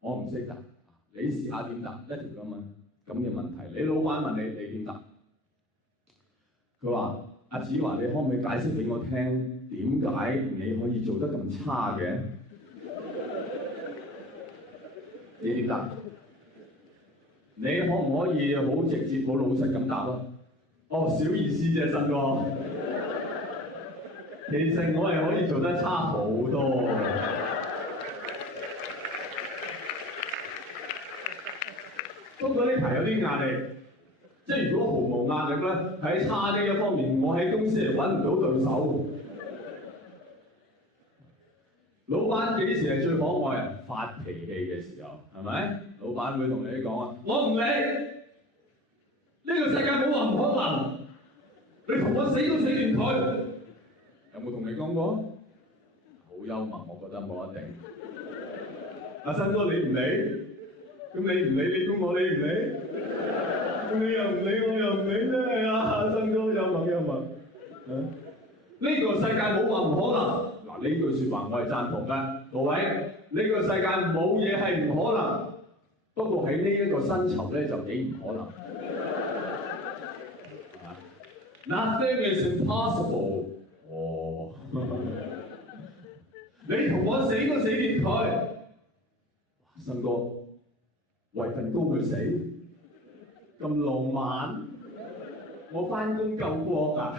我唔識答，你試下點答一條咁嘅問題。你老闆問你，你點答？佢話：阿子華，你可唔可以解釋俾我聽，點解你可以做得咁差嘅？你點答？你可唔可以好直接、好老實咁答啊？哦，小意思啫，新哥。其實我係可以做得差好多嘅。不過呢排有啲壓力，即係如果毫無壓力咧，喺差呢一方面，我喺公司係揾唔到對手。老闆幾時係最可愛啊？發脾氣嘅時候，係咪？老闆會同你講啊，我唔理，呢個世界冇話唔可能，你同我死都死斷佢。有冇同你講過？好幽默，我覺得冇一定。阿新哥你唔理，咁你唔理，你估我理唔理？咁你又唔理，我又唔理，真係啊！新哥幽默。呢個世界冇話唔可能。嗱，呢句説話我係贊同嘅，各位。呢個世界冇嘢係唔可能，不過喺呢一個薪酬咧就幾唔可能。Nothing is impossible。哦，你同我死都死斷佢。新哥，為份工去死，咁浪漫，我翻工夠過㗎。